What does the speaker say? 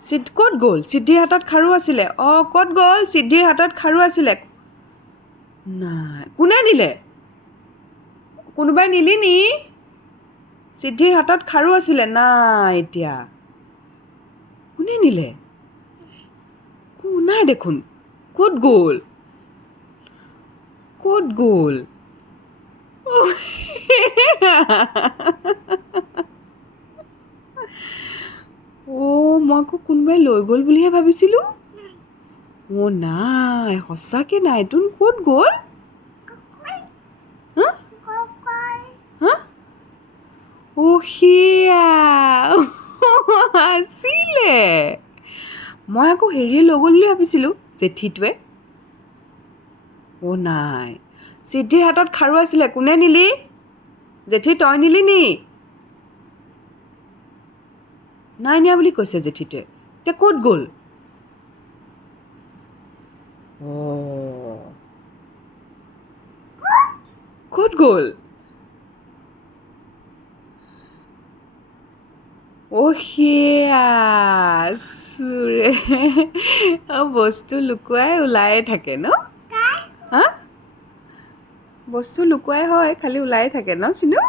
ক'ত গ'ল? সিদ্ধিৰ হাতত খাৰু আছিলে। অঁ, ক'ত গ'ল? সিদ্ধিৰ হাতত খাৰু আছিলে। নাই, কোনে নিলে? কোনোবাই নিলি নি? সিদ্ধিৰ হাতত খাৰু আছিলে। নাই এতিয়া। কোনে নিলে? নাই দেখোন। ক'ত গ'ল? ক'ত গ'ল? অ' মই আকৌ কোনোবাই লৈ গ'ল বুলিহে ভাবিছিলোঁ। অ' নাই, সঁচাকৈ নাই। তোৰ ক'ত গ'ল? হা? হা? অ' সেয়া আছিলে। মই আকৌ হেৰিয়ে লৈ গ'ল বুলি ভাবিছিলোঁ, জেঠীটোৱে। অ' নাই, সিদ্ধিৰ হাতত খাৰু আছিলে। কোনে নিলি? জেঠী, তই নিলি নি? নাই নিয়া বুলি কৈছে জেঠীটোৱে। এতিয়া ক'ত গ'ল? অ' ক'ত গ'ল? অ' সেয়া চোৰে বস্তু লুকুৱাই ওলায়ে থাকে ন? হা? বস্তু লুকুৱাই হয়, খালি ওলায়ে থাকে ন চিনু?